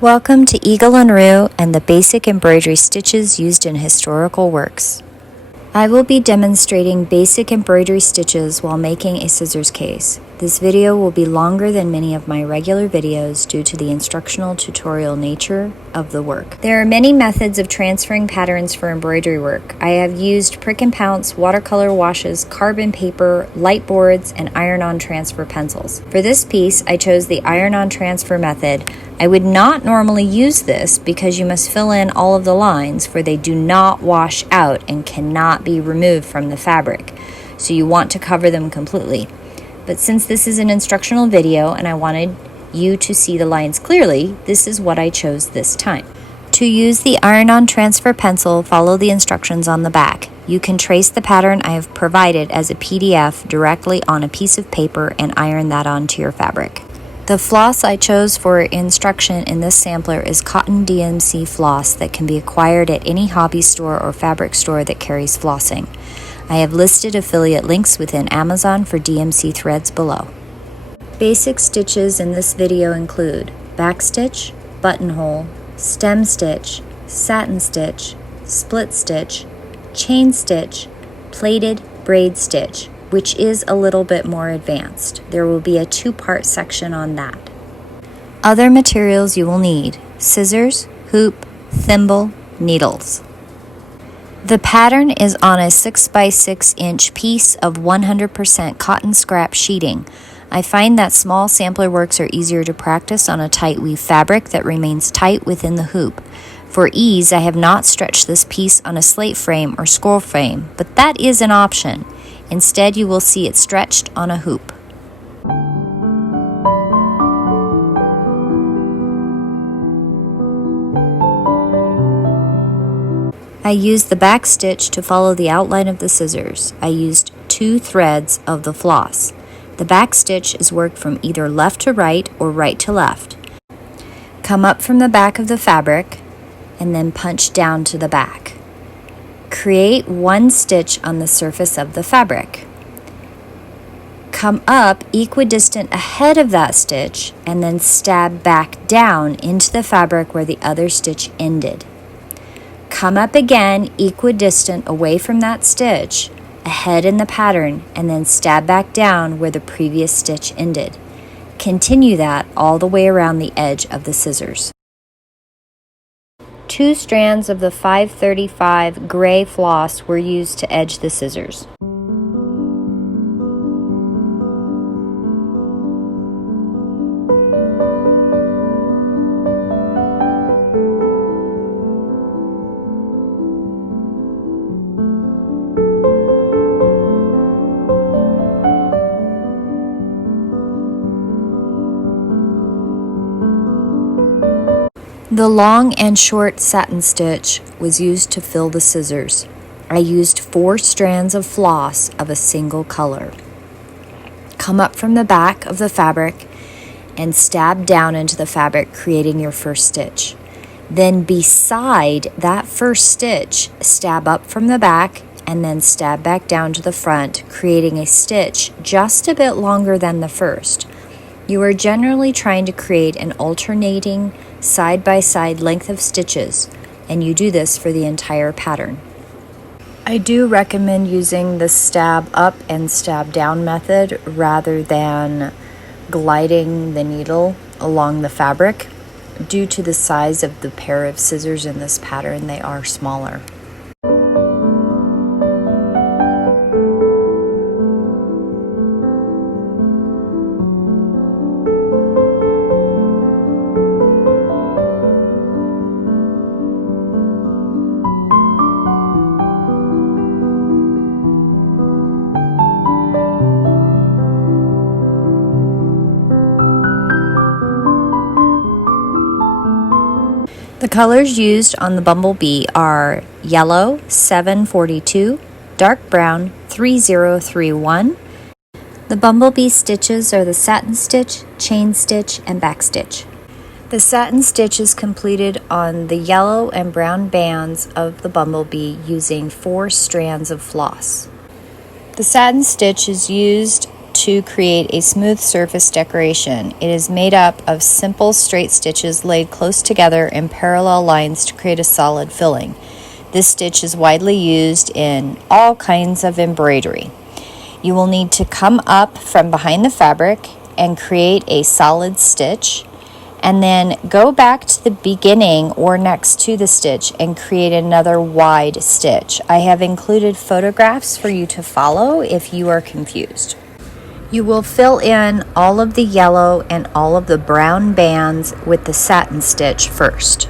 Welcome to Eagle and Rue and the basic embroidery stitches used in historical works. I will be demonstrating basic embroidery stitches while making a scissors case. This video will be longer than many of my regular videos due to the instructional tutorial nature of the work. There are many methods of transferring patterns for embroidery work. I have used prick and pounce, watercolor washes, carbon paper, light boards, and iron-on transfer pencils. For this piece, I chose the iron-on transfer method. I would not normally use this because you must fill in all of the lines, for they do not wash out and cannot be removed from the fabric, so you want to cover them completely. But since this is an instructional video and I wanted you to see the lines clearly, this is what I chose this time. To use the iron-on transfer pencil, follow the instructions on the back. You can trace the pattern I have provided as a PDF directly on a piece of paper and iron that onto your fabric. The floss I chose for instruction in this sampler is cotton DMC floss that can be acquired at any hobby store or fabric store that carries flossing. I have listed affiliate links within Amazon for DMC threads below. Basic stitches in this video include backstitch, buttonhole, stem stitch, satin stitch, split stitch, chain stitch, plaited braid stitch, which is a little bit more advanced. There will be a two-part section on that. Other materials you will need: scissors, hoop, thimble, needles. The pattern is on a 6x6 inch piece of 100% cotton scrap sheeting. I find that small sampler works are easier to practice on a tight weave fabric that remains tight within the hoop. For ease, I have not stretched this piece on a slate frame or scroll frame, but that is an option. Instead, you will see it stretched on a hoop. I used the back stitch to follow the outline of the scissors. I used 2 threads of the floss. The back stitch is worked from either left to right or right to left. Come up from the back of the fabric and then punch down to the back. Create 1 stitch on the surface of the fabric. Come up equidistant ahead of that stitch and then stab back down into the fabric where the other stitch ended. Come up again equidistant away from that stitch, ahead in the pattern, and then stab back down where the previous stitch ended. Continue that all the way around the edge of the scissors. 2 strands of the 535 gray floss were used to edge the scissors. The long and short satin stitch was used to fill the scissors. I used 4 strands of floss of a single color. Come up from the back of the fabric and stab down into the fabric, creating your first stitch. Then beside that first stitch, stab up from the back and then stab back down to the front, creating a stitch just a bit longer than the first. You are generally trying to create an alternating side-by-side length of stitches, and you do this for the entire pattern. I do recommend using the stab up and stab down method rather than gliding the needle along the fabric. Due to the size of the pair of scissors in this pattern, they are smaller. The colors used on the Bumblebee are yellow 742, dark brown 3031. The Bumblebee stitches are the satin stitch, chain stitch, and back stitch. The satin stitch is completed on the yellow and brown bands of the Bumblebee using 4 strands of floss. The satin stitch is used to create a smooth surface decoration. It is made up of simple straight stitches laid close together in parallel lines to create a solid filling. This stitch is widely used in all kinds of embroidery. You will need to come up from behind the fabric and create a solid stitch, and then go back to the beginning or next to the stitch and create another wide stitch. I have included photographs for you to follow if you are confused. You will fill in all of the yellow and all of the brown bands with the satin stitch first.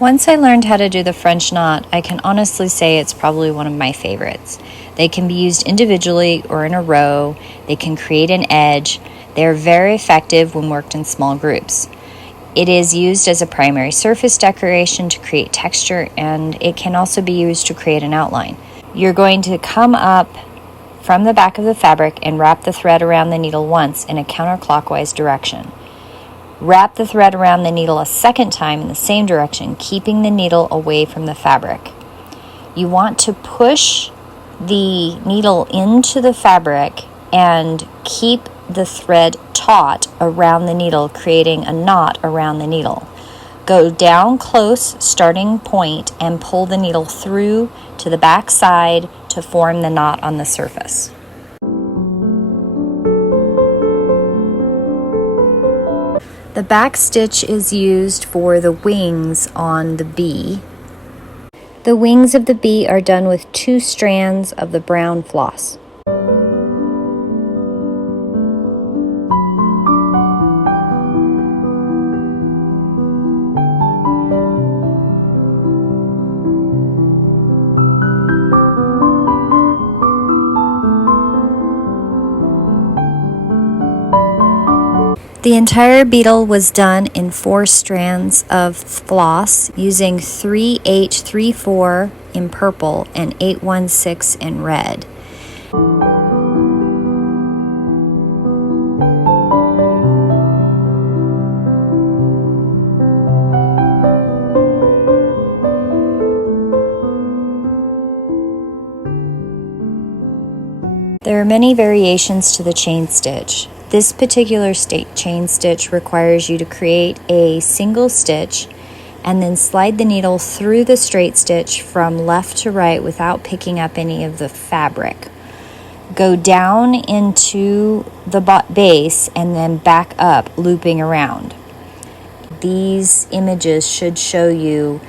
Once I learned how to do the French knot, I can honestly say it's probably one of my favorites. They can be used individually or in a row. They can create an edge. They are very effective when worked in small groups. It is used as a primary surface decoration to create texture, and it can also be used to create an outline. You're going to come up from the back of the fabric and wrap the thread around the needle once in a counterclockwise direction. Wrap the thread around the needle a second time in the same direction, keeping the needle away from the fabric. You want to push the needle into the fabric and keep the thread taut around the needle, creating a knot around the needle. Go down close starting point and pull the needle through to the back side to form the knot on the surface. The back stitch is used for the wings on the bee. The wings of the bee are done with 2 strands of the brown floss. The entire beetle was done in 4 strands of floss using 3H34 in purple and 816 in red. There are many variations to the chain stitch. This particular chain stitch requires you to create a single stitch and then slide the needle through the straight stitch from left to right without picking up any of the fabric. Go down into the base and then back up, looping around. These images should show you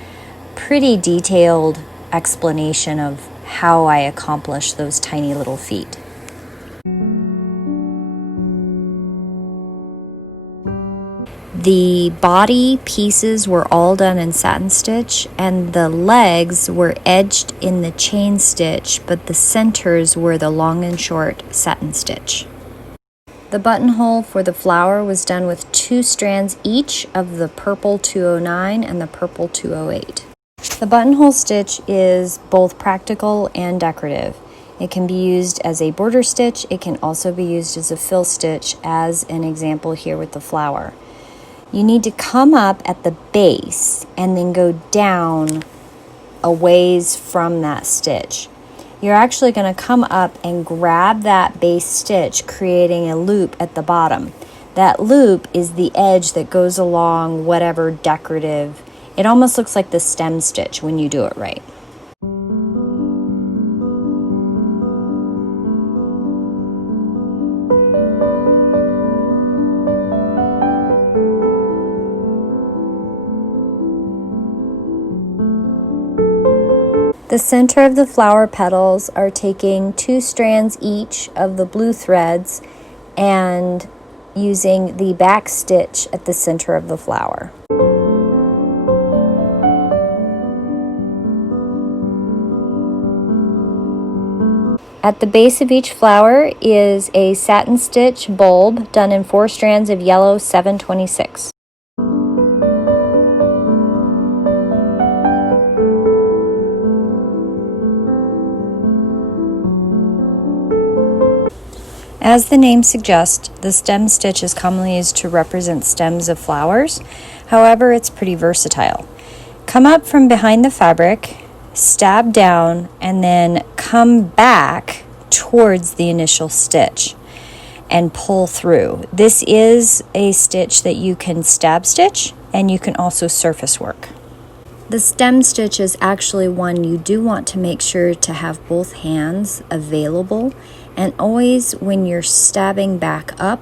pretty detailed explanation of how I accomplish those tiny little feet. The body pieces were all done in satin stitch, and the legs were edged in the chain stitch, but the centers were the long and short satin stitch. The buttonhole for the flower was done with 2 strands each of the purple 209 and the purple 208. The buttonhole stitch is both practical and decorative. It can be used as a border stitch. It can also be used as a fill stitch, as an example here with the flower. You need to come up at the base and then go down a ways from that stitch. You're actually going to come up and grab that base stitch, creating a loop at the bottom. That loop is the edge that goes along whatever decorative. It almost looks like the stem stitch when you do it right. The center of the flower petals are taking 2 strands each of the blue threads and using the back stitch at the center of the flower. At the base of each flower is a satin stitch bulb done in 4 strands of yellow 726. As the name suggests, the stem stitch is commonly used to represent stems of flowers. However, it's pretty versatile. Come up from behind the fabric, stab down, and then come back towards the initial stitch and pull through. This is a stitch that you can stab stitch, and you can also surface work. The stem stitch is actually one you do want to make sure to have both hands available, and always when you're stabbing back up,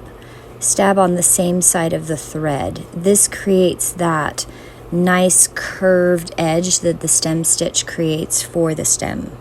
stab on the same side of the thread. This creates that nice curved edge that the stem stitch creates for the stem.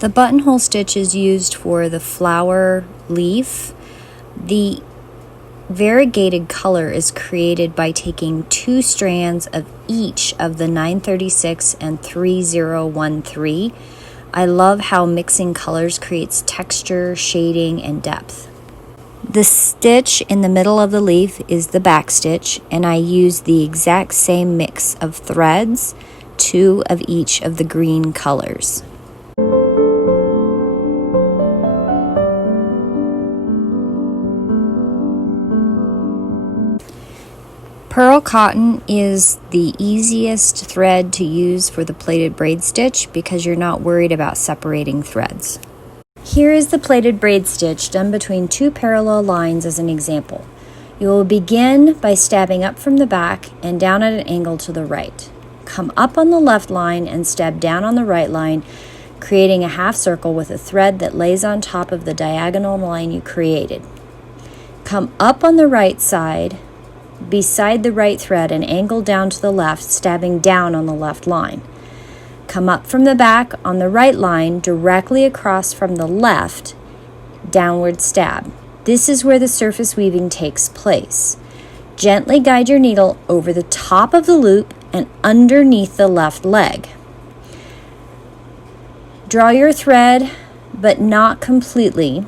The buttonhole stitch is used for the flower leaf. The variegated color is created by taking 2 strands of each of the 936 and 3013. I love how mixing colors creates texture, shading, and depth. The stitch in the middle of the leaf is the back stitch, and I use the exact same mix of threads, 2 of each of the green colors. Pearl cotton is the easiest thread to use for the plaited braid stitch because you're not worried about separating threads. Here is the plaited braid stitch done between 2 parallel lines as an example. You will begin by stabbing up from the back and down at an angle to the right. Come up on the left line and stab down on the right line, creating a half circle with a thread that lays on top of the diagonal line you created. Come up on the right side, beside the right thread, and angle down to the left, stabbing down on the left line. Come up from the back on the right line, directly across from the left, downward stab. This is where the surface weaving takes place. Gently guide your needle over the top of the loop and underneath the left leg. Draw your thread, but not completely.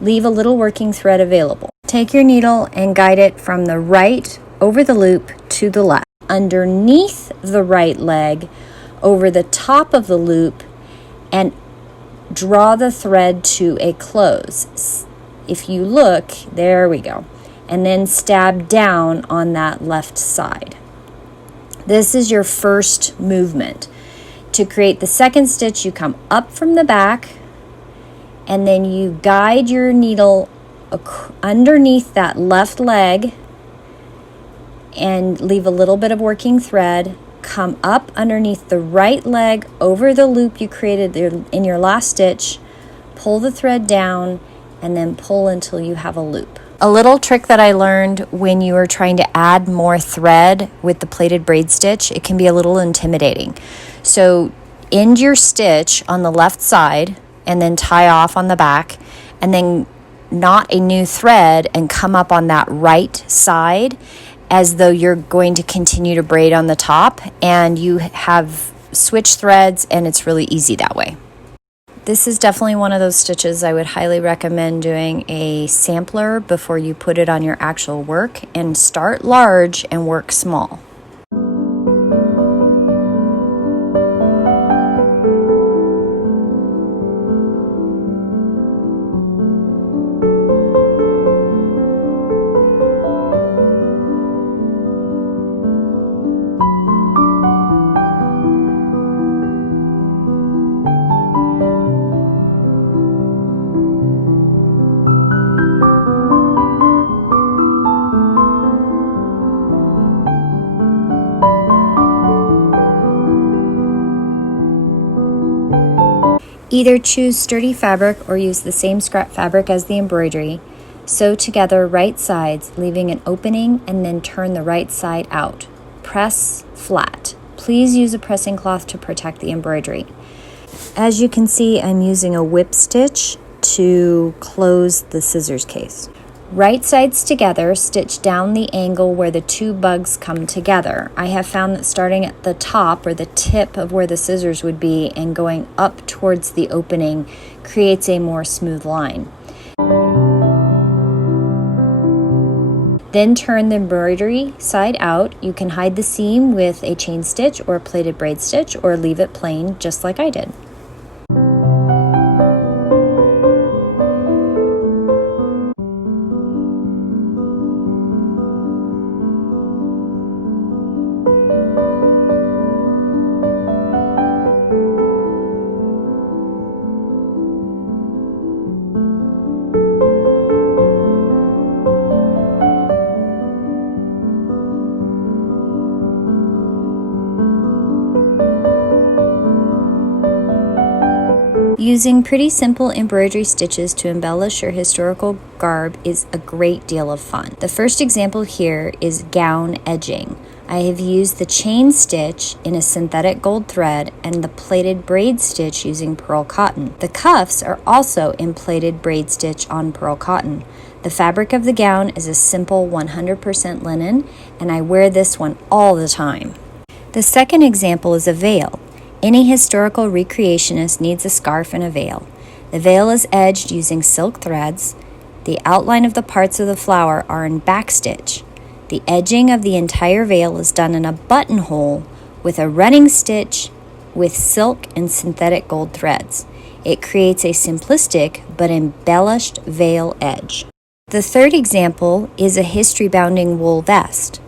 Leave a little working thread available. Take your needle and guide it from the right over the loop to the left, underneath the right leg, over the top of the loop, and draw the thread to a close. If you look, there we go, and then stab down on that left side. This is your first movement. To create the second stitch, you come up from the back, and then you guide your needle underneath that left leg and leave a little bit of working thread. Come up underneath the right leg over the loop you created in your last stitch, pull the thread down, and then pull until you have a loop. A little trick that I learned when you are trying to add more thread with the plaited braid stitch, it can be a little intimidating. So end your stitch on the left side and then tie off on the back, and then knot a new thread and come up on that right side as though you're going to continue to braid on the top, and you have switch threads, and it's really easy that way. This is definitely one of those stitches I would highly recommend doing a sampler before you put it on your actual work, and start large and work small. Either choose sturdy fabric or use the same scrap fabric as the embroidery. Sew together right sides, leaving an opening, and then turn the right side out. Press flat. Please use a pressing cloth to protect the embroidery. As you can see, I'm using a whip stitch to close the scissors case. Right sides together, stitch down the angle where the two bugs come together. I have found that starting at the top or the tip of where the scissors would be and going up towards the opening creates a more smooth line. Then turn the embroidery side out. You can hide the seam with a chain stitch or a plaited braid stitch, or leave it plain just like I did. Using pretty simple embroidery stitches to embellish your historical garb is a great deal of fun. The first example here is gown edging. I have used the chain stitch in a synthetic gold thread and the plaited braid stitch using pearl cotton. The cuffs are also in plaited braid stitch on pearl cotton. The fabric of the gown is a simple 100% linen, and I wear this one all the time. The second example is a veil. Any historical recreationist needs a scarf and a veil. The veil is edged using silk threads. The outline of the parts of the flower are in backstitch. The edging of the entire veil is done in a buttonhole with a running stitch with silk and synthetic gold threads. It creates a simplistic but embellished veil edge. The third example is a history-bounding wool vest.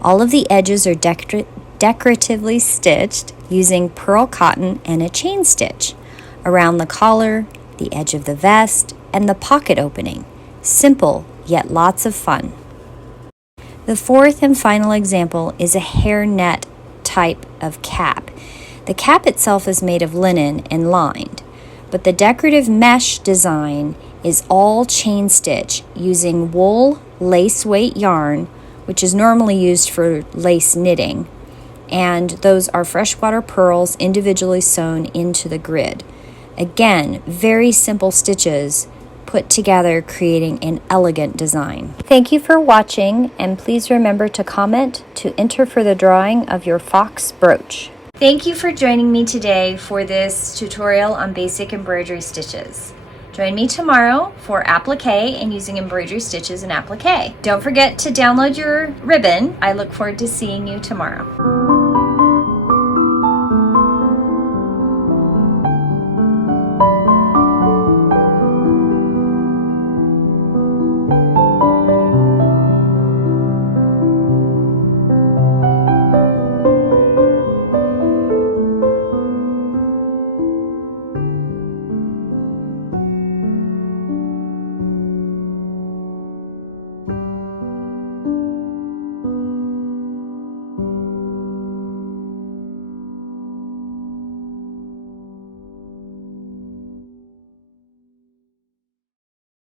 All of the edges are decoratively stitched using pearl cotton and a chain stitch around the collar, the edge of the vest, and the pocket opening. Simple, yet lots of fun. The fourth and final example is a hairnet type of cap. The cap itself is made of linen and lined, but the decorative mesh design is all chain stitch using wool lace weight yarn, which is normally used for lace knitting, and those are freshwater pearls individually sewn into the grid. Again, very simple stitches put together, creating an elegant design. Thank you for watching, and please remember to comment to enter for the drawing of your fox brooch. Thank you for joining me today for this tutorial on basic embroidery stitches. Join me tomorrow for applique and using embroidery stitches and applique. Don't forget to download your ribbon. I look forward to seeing you tomorrow.